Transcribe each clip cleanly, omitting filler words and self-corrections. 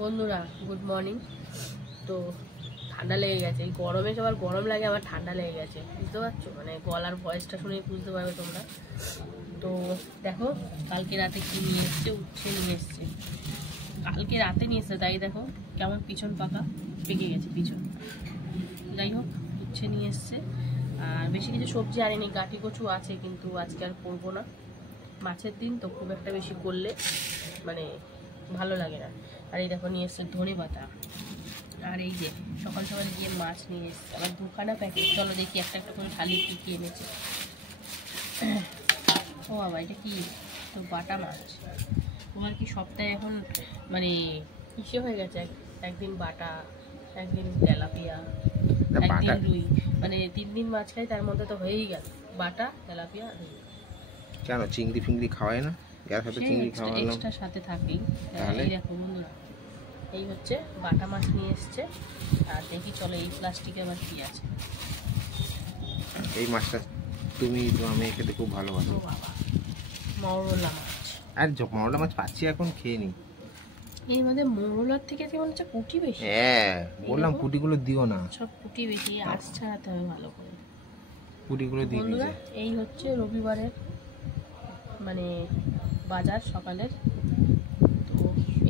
বন্ধুরা good morning. তো ঠান্ডা লেগে গেছে, এই গরমে সবার গরম লাগে, আবার ঠান্ডা লেগে গেছে, বুঝতে পারছো? মানে গলার ভয়েসটা শুনে বুঝতে পারবে তোমরা। তো দেখো কালকে রাতে কি নিয়ে এসছে, উচ্ছে নিয়ে এসছে। কালকে রাতে নিয়ে এসছে, তাই দেখো কেমন পিছন পাকা পেকে গেছে পিছন। যাই হোক উচ্ছে নিয়ে এসছে, আর বেশি কিছু সবজি আনিনি, গাঁটি কচু আছে, কিন্তু আজকে আর করবো না। মাছের দিন তো খুব একটা বেশি করলে মানে ভালো লাগে না। আর এই দেখো নিয়ে এসছে ধনে পাতা, আর এই যে সকাল সকাল গিয়ে মাছ নিয়ে এসছে, আবার দুখানা প্যাকেট। চলো দেখি একটা একটা করে খালি কী কী এনেছে। ও বাবা, এটা কি? তো বাটা মাছ। তোমার কি সপ্তাহে এখন মানে ইসে হয়ে গেছে, একদিন বাটা, একদিন তেলাপিয়া, একদিন রুই, মানে 3 দিন মাছ খাই, তার মধ্যে তো হয়েই গেল বাটা, তেলাপিয়া, রুই। কেন চিংড়ি ফিংড়ি খাওয়ায় না? যার সাথে চিংড়ি খাওয়ানো এক্সট্রা সাথে থাকেই। এই দেখো বন্ধুরা, এই হচ্ছে বাটা মাছ নিয়ে এসছে। আর দেখি চলো এই প্লাস্টিকে আবার কি আছে। এই মাছটা তুমি আমি খেতে খুব ভালোবাসো। ও বাবা, মৌরলা মাছ। আর মৌরলা মাছ পাচ্ছি এখন, খেয়ে নি। এর মধ্যে মৌরলার থেকে কি মনে হচ্ছে পুঁটি বেশি। হ্যাঁ বললাম পুঁটিগুলো দিও না, সব পুঁটি বেশি, আঁশ ছাড়াতে হবে ভালো করে। পুঁটিগুলো দিয়ে বন্ধুরা এই হচ্ছে রবিবারের মানে বাজার সকালের। তো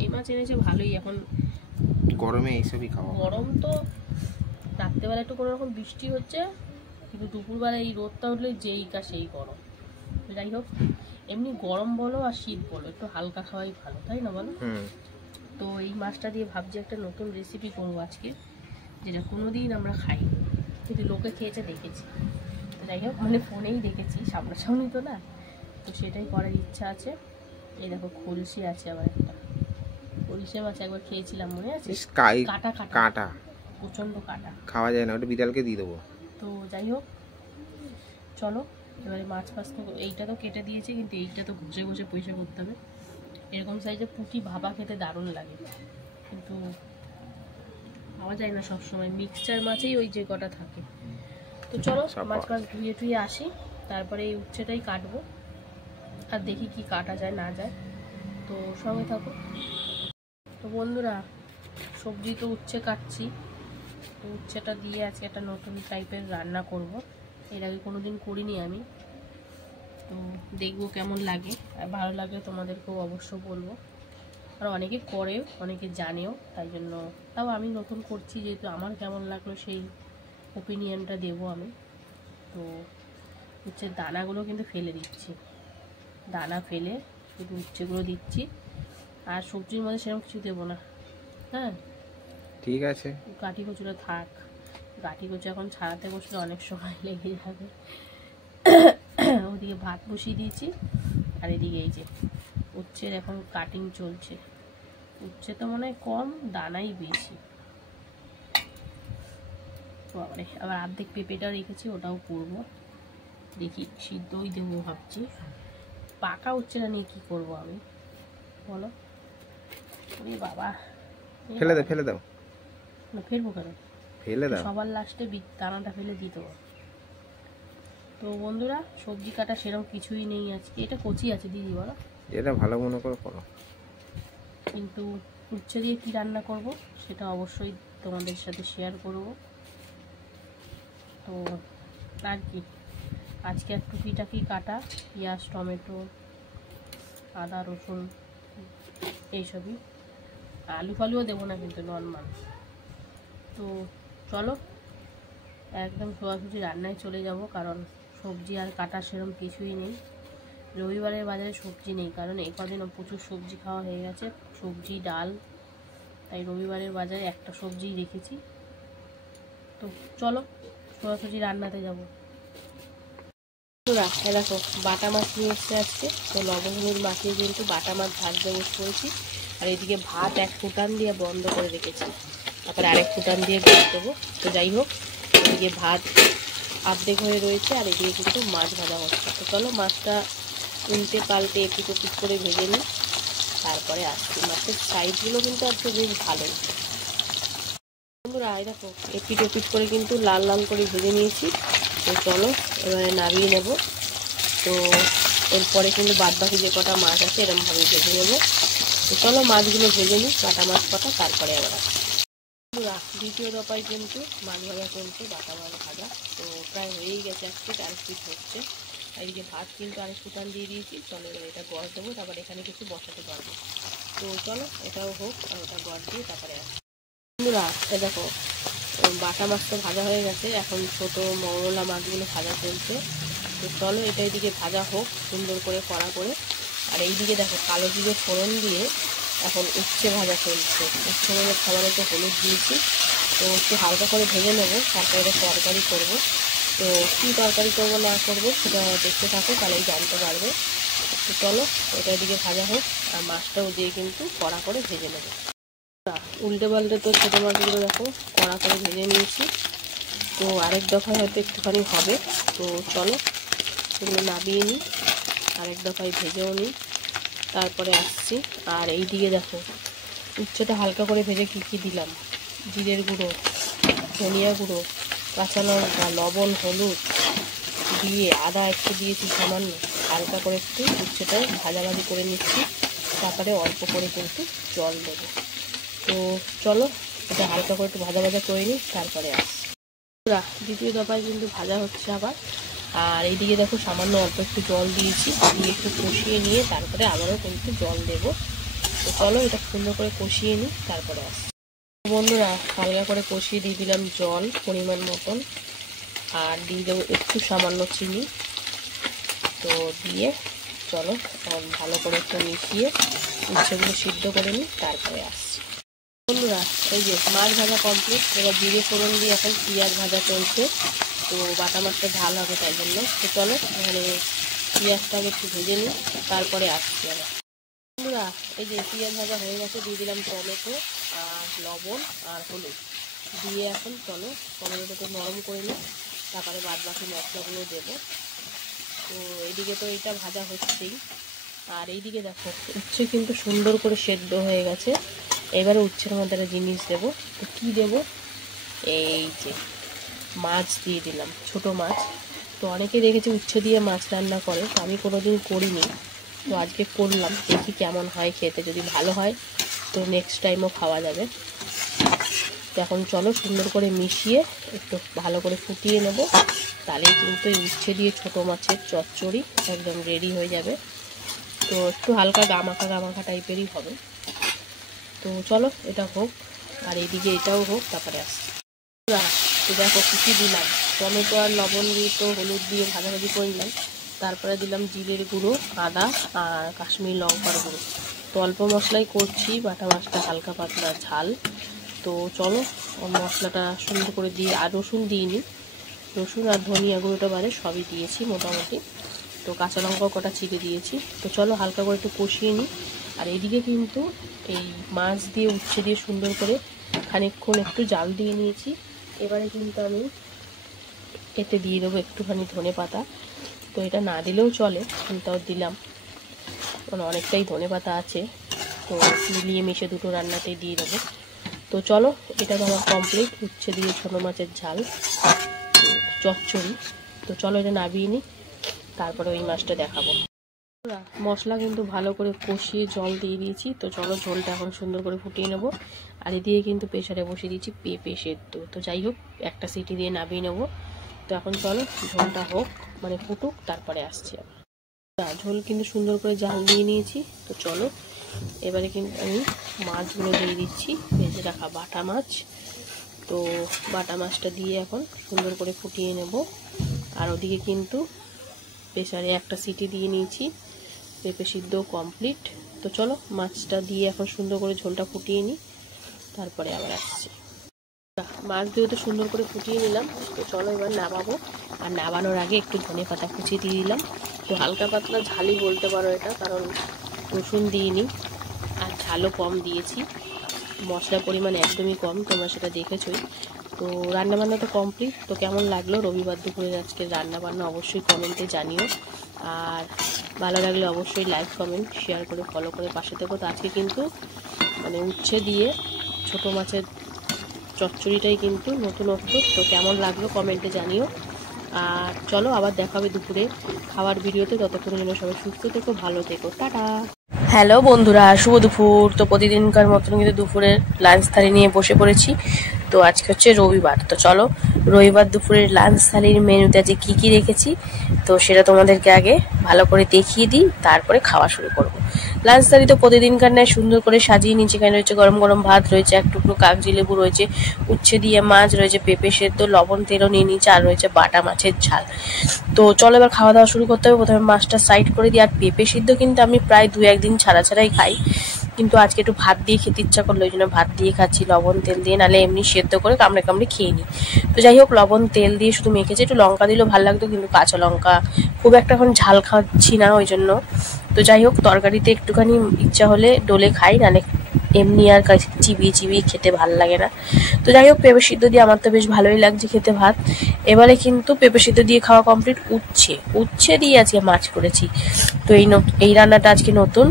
এই মাছ এনেছে ভালোই, এখন গরমে এইসবই খাওয়া। গরম তো রাত্রেবেলা একটু কোনো রকম বৃষ্টি হচ্ছে, কিন্তু দুপুরবেলা এই রোদটা উঠলে যেই কা সেই গরম। যাই হোক, এমনি গরম বলো আর শীত বলো একটু হালকা খাওয়াই ভালো, তাই না বলো? তো এই মাছটা দিয়ে ভাবছি একটা নতুন রেসিপি করবো আজকে, যেটা কোনোদিন আমরা খাই, কিন্তু লোকে খেয়েছে দেখেছি। যাই হোক, মানে ফোনেই দেখেছি, সামনাসামনি তো না। তো সেটাই করার ইচ্ছা আছে। এই দেখো খলসি আছে, আবার একটা খলসি মাছ একবার খেয়েছিলাম, মনে আছে? কাটা কাটা, প্রচন্ড কাটা, খাওয়া যায় না, ওটা বিড়ালকে দিয়ে দেবো। তো যাই হোক চলো এবারে মাছ ফাছ তো এইটা তো কেটে দিয়েছে, কিন্তু এইটা তো ঘষে ঘষে পয়সা করতে হবে। এরকম সাইজে পুঁটি ভাপা খেতে দারুণ লাগে, কিন্তু পাওয়া যায় না সবসময়। মিক্সচার মাছেই ওই যে কটা থাকে। তো চলো মাছ ধুয়ে টুয়ে আসি, তারপরে এই উচ্ছেটাই কাটবো, আর দেখি কি কাটা যায় না যায়। তো সঙ্গে থাকো। তো বন্ধুরা সবজি তো উচ্ছে কাটছি, তো উচ্ছেটা দিয়ে আজকে একটা নতুন টাইপের রান্না করব। এর আগে কোনোদিন করিনি আমি, তো দেখবো কেমন লাগে, আর ভালো লাগলে তোমাদেরকেও অবশ্য বলবো। আর অনেকে করেও, অনেকে জানেও, তাই জন্য তাও আমি নতুন করছি, যেহেতু আমার কেমন লাগলো সেই ওপিনিয়নটা দেবো আমি। তো হচ্ছে দানাগুলো কিন্তু ফেলে দিচ্ছি, দানা ফেলে শুধু উচ্ছেগুলো দিচ্ছি, আর সবজির মধ্যে সেরকম কিছু দেবো না। হ্যাঁ ঠিক আছে, গাঁটি কচুটা থাক, গাঁটি কচু এখন ছাড়াতে বসলে অনেক সময় লেগে যাবে। ওদিকে ভাত বসিয়ে দিয়েছি, আর এদিকে এই যে উচ্ছের এখন কাটিং চলছে। উচ্ছে তো মনে হয় কম, দানাই বেশি। তো আবার অর্ধেক পেঁপেটাও রেখেছি, ওটাও করবো। দেখি সিদ্ধই দেবো ভাবছি। পাকা উচ্ছেটা নিয়ে কি করবো আমি বলো? ওরে বাবা, ফেলে দাও ফেলে দাও। না ফেলবো কেন, ফেলে দাও, সবার লাস্টে দানাটা ফেলে দিতে হবে। তো বন্ধুরা সবজি কাটা সেরকম কিছুই নেই আজকে। এটা কচি আছে দিদি, বলো এটা ভালো মনে করে করো। কিন্তু উচ্ছে দিয়ে কি রান্না করব সেটা অবশ্যই তোমাদের সাথে শেয়ার করব। তো আর কি, আজকে আর টুকিটাকি কাটা, পেঁয়াজ, টমেটো, আদা, রসুন, এইসবই। আলু ফালুও দেবো না, কিন্তু নর্মাল। তো চলো একদম সোজাসুজি রান্নায় চলে যাব, কারণ সবজি আর কাটা সেরকম কিছুই নেই। রবিবারের বাজারে সবজি নেই, কারণ এই কদিন প্রচুর সবজি খাওয়া হয়ে গেছে, সবজি ডাল, তাই রবিবারের বাজারে একটা সবজিই রেখেছি। তো চলো সোজাসুজি রান্নাতে যাবো। দেখো বাটা মাছ নিয়ে এসছে আজকে, তো লবণ হলুদ মাখিয়ে কিন্তু বাটা মাছ ভাজতে বসে পড়েছি। আর এদিকে ভাত এক ফুটান দিয়ে বন্ধ করে রেখেছি, তারপরে আরেক ফুটান দিয়ে ভেজে দেবো। তো যাই হোক, এদিকে ভাত অর্ধেক হয়ে রয়েছে, আর এদিকে কিন্তু মাছ ভাজা হচ্ছে। তো চলো মাছটা উল্টে পাল্টে এপিট ওপিট করে ভেজে নিই, তারপরে আসছি। মাছের সাইজগুলো কিন্তু আজকে বেশ ভালোই। বন্ধুরা দেখো এপিট ওপিট করে কিন্তু লাল লাল করে ভেজে নিয়েছি। তো চলো এবারে নামিয়ে নেব। তো এরপরে কিন্তু বাদ বাকি যে কটা মাছ আছে এরকমভাবে ভেজে নেবো। তো চলো মাছগুলো ভেজে নিই, বাটা মাছ কটা, তারপরে আবার আসছি। দ্বিতীয় দফায় কিন্তু মাছ ভাজা চলছে, বাটা মাছ ভাজা। তো প্রায় হয়েই গেছে, 1 ফিট আরেক ফিট হচ্ছে। এদিকে ভাত কিন্তু আরেক ফুটান দিয়ে দিয়েছি। চলো এবার এটা গড় দেবো, তারপরে এখানে কিছু বসাতে পারবো। তো চলো এটাও হোক, আর ওটা গড় দিয়ে তারপরে আসছি। বন্ধুরা দেখো, বাটা মাছ তো ভাজা হয়ে গেছে, এখন ছোট মৌরলা মাছগুলো ভাজা চলছে। তো চলো এটা এদিকে ভাজা হোক সুন্দর করে কড়া করে। আর এইদিকে দেখো কালো জিরে ফোড়ন দিয়ে এখন উচ্ছে ভাজা চলছে। উচ্ছে ভাজার খাবারে তো হলুদ দিয়েছি, তো একটু হালকা করে ভেজে নেবো, তারপরে তরকারি করবো। তো কী তরকারি করবো না করবো সেটা দেখতে থাকো, তাহলেই জানতে পারবে। তো চলো এটা এদিকে ভাজা হোক, আর মাছটাও দিয়ে কিন্তু কড়া করে ভেজে নেবো। উল্টে পাল্টে তো ছোটো মাছগুলো দেখো কড়া করে ভেজে নিয়েছি। তো আরেক দফায় হয়তো একটুখানি হবে। তো চলো এগুলো নামিয়ে নিই, আরেক দফায় ভেজেও নিই, তারপরে আসছি। আর এই দিকে দেখো উচ্ছেটা হালকা করে ভেজে কী দিলাম, জিরের গুঁড়ো, ধনিয়া গুঁড়ো, কাঁচা লঙ্কা, লবণ, হলুদ দিয়ে আদা একটু দিয়েছি সামান্য, হালকা করে একটু উচ্ছেটা ভাজাভাজি করে নিচ্ছি, তারপরে অল্প করে কিন্তু জল দেবো। তো চলো এটা হালকা করে একটু ভাজা ভাজা করে নিই, তারপরে আসছি। দ্বিতীয় দফায় কিন্তু ভাজা হচ্ছে আবার। আর এইদিকে দেখো সামান্য অল্প একটু জল দিয়েছি, দিয়ে একটু কষিয়ে নিয়ে তারপরে আবারও কিন্তু জল দেবো। তো চলো এটা সুন্দর করে কষিয়ে নিই, তারপরে আসছি। বন্ধুরা হালকা করে কষিয়ে দিয়ে দিলাম জল পরিমাণ মতন, আর দিয়ে দেবো একটু সামান্য চিনি। তো দিয়ে চলো ভালো করে একটু মিশিয়ে উচ্ছেগুলো সিদ্ধ করে নিই, তারপরে আসছি। বন্ধুরা এই যে মাছ ভাজা কমপ্লিট, এবার জিরে ফোড়ন দিয়ে এখন পেঁয়াজ ভাজা চলছে। তো বাটা মাছটা ঝাল হবে তাই জন্য। তো চলো এখানে পেঁয়াজটাকে একটু ভেজে নিই, তারপরে আসছি আবার। বন্ধুরা এই যে পেঁয়াজ ভাজা হয়ে গেছে, দিয়ে দিলাম টমেটো আর লবণ আর হলুদ দিয়ে এখন চলো টমেটোটাকে নরম করে নিই, তারপরে বাদ বাকি মশলাগুলো দেবো। তো এইদিকে তো এইটা ভাজা হচ্ছেই, আর এইদিকে দেখো উচ্ছে কিন্তু সুন্দর করে সেদ্ধ হয়ে গেছে। এবারে উচ্ছের মধ্যে একটা জিনিস দেবো। তো কী দেবো, এই যে মাছ দিয়ে দিলাম, ছোট মাছ। তো অনেকে দেখেছি উচ্ছে দিয়ে মাছ রান্না করে, তো আমি কোনোদিন করিনি, তো আজকে করলাম, দেখি কেমন হয় খেতে। যদি ভালো হয় তো নেক্সট টাইমও খাওয়া যাবে। তো এখন চলো সুন্দর করে মিশিয়ে একটু ভালো করে ফুটিয়ে নেব, তাহলেই কিন্তু এই উচ্ছে দিয়ে ছোটো মাছের চচ্চড়ি একদম রেডি হয়ে যাবে। তো একটু হালকা গামাখা গামাখা টাইপেরই হবে। তো চলো এটা হোক, আর এইদিকে এটাও হোক, তারপরে আসছি। তো দেখো কী দিলাম, টমেটো আর লবণ দিয়ে তো হলুদ দিয়ে ভাজাভাজি করে নিলাম, তারপরে দিলাম জিরের গুঁড়ো, আদা আর কাশ্মীরি লঙ্কার গুঁড়ো। তো অল্প মশলাই করছি, বাটা মাছটা হালকা পাতলা ঝাল। তো চলো মশলাটা সুন্দর করে দিয়ে, আর রসুন দিইনি, রসুন আর ধনিয়া গুঁড়োটা বাদে সবই দিয়েছি মোটামুটি। তো কাঁচা লঙ্কাও কটা চিড়ে দিয়েছি। তো চলো হালকা করে একটু কষিয়ে নিই। আর এদিকে কিন্তু এই মাছ দিয়ে উচ্ছে দিয়ে সুন্দর করে খানিকক্ষণ একটু জাল দিয়ে নিয়েছি। এবারে কিন্তু আমি এতে দিয়ে দেবো একটুখানি ধনে পাতা। তো এটা না দিলেও চলে, কিন্তু দিলাম, মানে অনেকটাই ধনে পাতা আছে, তো মিলিয়ে মিশে দুটো রান্নাতেই দিয়ে দেবো। তো চলো এটা তো আমার কমপ্লিট, উচ্ছে দিয়ে ছোটো মাছের ঝাল চচ্চড়ি। তো চলো এটা নামিয়ে নিই, তারপরে ওই মাছটা দেখাবো। মশলা কিন্তু ভালো করে কষিয়ে জল দিয়ে দিয়েছি। তো চলো ঝোলটা এখন সুন্দর করে ফুটিয়ে নেবো। আর এদিকে কিন্তু প্রেশারে বসিয়ে দিয়েছি পেঁপে সেদ্ধ। তো যাই হোক একটা সিটি দিয়ে নামিয়ে নেবো। তো এখন চলো ঝোলটা হোক, মানে ফুটুক, তারপরে আসছি আবার। ঝোল কিন্তু সুন্দর করে জাল দিয়ে নিয়েছি। তো চলো এবারে কিন্তু আমি মাছগুলো দিয়ে দিচ্ছি, ভেজে রাখা বাটা মাছ। তো বাটা মাছটা দিয়ে এখন সুন্দর করে ফুটিয়ে নেব। আর ওদিকে কিন্তু প্রেসারে একটা সিটি দিয়ে নিয়েছি, পেঁপে সিদ্ধ কমপ্লিট। তো চলো মাছটা দিয়ে এখন সুন্দর করে ঝোলটা ফুটিয়ে নিই, তারপরে আবার আসছি। মাছ দিয়ে তো সুন্দর করে ফুটিয়ে নিলাম। তো চলো এবার নামাবো। আর নামানোর আগে একটু ধনে পাতা কুচি দিয়ে দিলাম। তো হালকা পাতলা ঝালই বলতে পারো এটা, কারণ রসুন দিইনি আর ঝালও কম দিয়েছি, মশলার পরিমাণ একদমই কম, তোমরা সেটা দেখেছোই। তো রান্নাবান্না তো কমপ্লিট। তো কেমন লাগলো রবিবার দুপুরের আজকে রান্নাবান্না অবশ্যই কমেন্টে জানিও। আর ভালো লাগলে অবশ্যই লাইক কমেন্ট শেয়ার করে ফলো করে পাশে থেকো। তো আজকে কিন্তু মানে উচ্ছে দিয়ে ছোটো মাছের চচ্চড়িটাই কিন্তু নতুনত্ব। তো কেমন লাগলো কমেন্টে জানিও। আর চলো আবার দেখা হবে দুপুরে খাওয়ার ভিডিওতে। ততক্ষণের জন্য সবাই সুস্থ থেকো, ভালো থেকো, টাটা। হ্যালো বন্ধুরা, শুভ দুপুর। তো প্রতিদিনকার মতন কিন্তু দুপুরের লাঞ্চ থালি নিয়ে বসে পড়েছি। তো আজকে হচ্ছে রবিবার, তো চলো রবিবার দুপুরের লাঞ্চ থালির মেনুতে আজকে কী কী রেখেছি তো সেটা তোমাদেরকে আগে ভালো করে দেখিয়ে দিই, তারপরে খাওয়া শুরু করব। লাঞ্চ থালি তো প্রতিদিনকার নেয় সুন্দর করে সাজিয়ে নিয়েছি। এখানে রয়েছে গরম গরম ভাত, রয়েছে এক টুকরো কাগজি লেবু, রয়েছে উচ্ছে দিয়ে মাছ, রয়েছে পেঁপে সেদ্ধ, লবণ তেলও নিয়ে নিয়েছি, আর রয়েছে বাটা মাছের ঝাল। তো চলো এবার খাওয়া দাওয়া শুরু করতে হবে। প্রথমে মাছটা সাইড করে দিই। আর পেঁপে সিদ্ধ কিন্তু আমি প্রায় 2-1 দিন ছাড়াই খাই, কিন্তু আজকে একটু ভাত দিয়ে খেতে ইচ্ছা করলো, ওই জন্য ভাত দিয়ে খাচ্ছি, লবণ তেল দিয়ে, নাহলে এমনি সেদ্ধ করে কামড়ে কামড়ে খেয়ে নিই। তো যাই হোক, লবণ তেল দিয়ে শুধু মেখেছি, একটু লঙ্কা দিলেও ভালো লাগতো, কিন্তু কাঁচা লঙ্কা খুব একটা এখন ঝাল খাচ্ছি না ওই জন্য। তো যাই হোক, তরকারিতে একটুখানি ইচ্ছা হলে ডলে খাই, নাহলে এমনি আর চিবিয়ে চিবিয়ে খেতে ভালো লাগে না। তো যাই হোক, পেঁপে সিদ্ধ দিয়ে আমার তো বেশ ভালোই লাগছে খেতে ভাত। এবারে কিন্তু পেঁপে সিদ্ধ দিয়ে খাওয়া কমপ্লিট। উচ্ছে দিয়ে আজকে মাছ করেছি। তো এই রান্নাটা আজকে নতুন,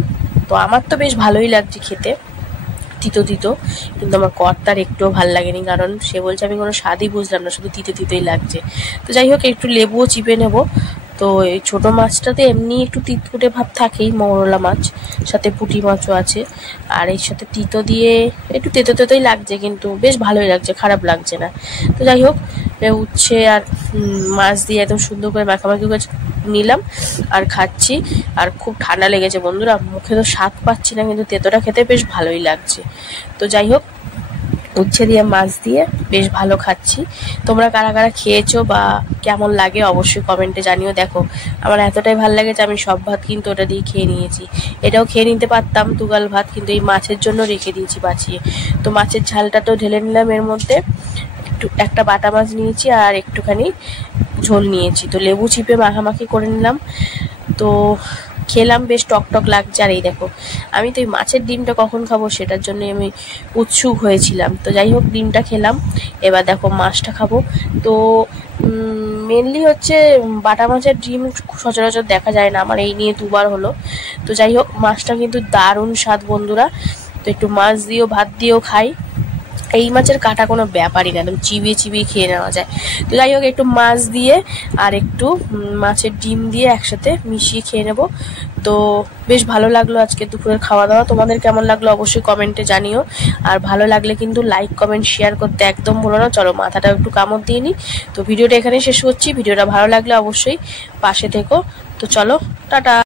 তো আমার তো বেশ ভালোই লাগছে খেতে, তিতো তিতো, কিন্তু আমার কর্তার একটুও ভাল লাগেনি, কারণ সে বলছে আমি কোনো স্বাদই বুঝলাম না, শুধু তিতো তিতোই লাগছে। তো যাই হোক, একটু লেবুও চিপে নেব। তো এই ছোটো মাছটাতে এমনি একটু তিতকুটে ভাব থাকেই, মৌরলা মাছ, সাথে পুঁটি মাছও আছে, আর এর সাথে তিতো দিয়ে একটু তেতো তেতোই লাগছে, কিন্তু বেশ ভালোই লাগছে, খারাপ লাগছে না। তো যাই হোক, উচ্ছে আর মাছ দিয়ে একদম সুন্দর করে মাখামাখি করে নিলাম আর খাচ্ছি। আর খুব ঠান্ডা লেগেছে বন্ধুরা, মুখে তো স্বাদ পাচ্ছি না, কিন্তু তেতোটা খেতে বেশ ভালোই লাগছে। তো যাই হোক, উচ্ছে দিয়ে মাছ দিয়ে বেশ ভালো খাচ্ছি। তোমরা কারা কারা খেয়েছো বা কেমন লাগে অবশ্যই কমেন্টে জানিও। দেখো, আমার এতটাই ভালো লাগে যে আমি সব ভাত কিন্তু ওটা দিয়ে খেয়ে নিয়েছি। এটাও খেয়ে নিতে পারতাম তুগাল ভাত, কিন্তু এই মাছের জন্য রেখে দিয়েছি বাঁচিয়ে। তো মাছের ঝালটা তো ঢেলে নিলাম এর মধ্যে, একটা বাটা মাছ নিয়েছি আর একটুখানি ঝোল নিয়েছি। তো লেবু চিপে মাখামাখি করে নিলাম। তো খেলাম, বেশ টক টক লাগছে। আর এই দেখো, আমি তো এই মাছের ডিমটা কখন খাবো সেটার জন্য আমি উৎসুক হয়েছিলাম। তো যাই হোক, ডিমটা খেলাম, এবার দেখো মাছটা খাবো। তো মেনলি হচ্ছে বাটা মাছের ডিম সচরাচর দেখা যায় না, আমার এই নিয়ে 2বার হলো। তো যাই হোক, মাছটা কিন্তু দারুণ স্বাদ বন্ধুরা। তো একটু মাছ দিয়েও ভাত দিয়েও খাই, এই মাছের কাটা কোনো ব্যাপারই না, একদম চিবিয়ে চিবিয়ে খেয়ে নেওয়া যায়। তো যাই হোক, একটু মাছ দিয়ে আর একটু মাছের ডিম দিয়ে একসাথে মিশিয়ে খেয়ে নেব। তো বেশ ভালো লাগলো আজকে দুপুরের খাওয়া দাওয়া। তোমাদের কেমন লাগলো অবশ্যই কমেন্টে জানিও, আর ভালো লাগলে কিন্তু লাইক কমেন্ট শেয়ার করতে একদম ভুলো না। চলো মাথাটা একটু কামড় দিয়ে নিই। তো ভিডিওটা এখানেই শেষ করছি। ভিডিওটা ভালো লাগলে অবশ্যই পাশে থেকো। তো চলো, টাটা।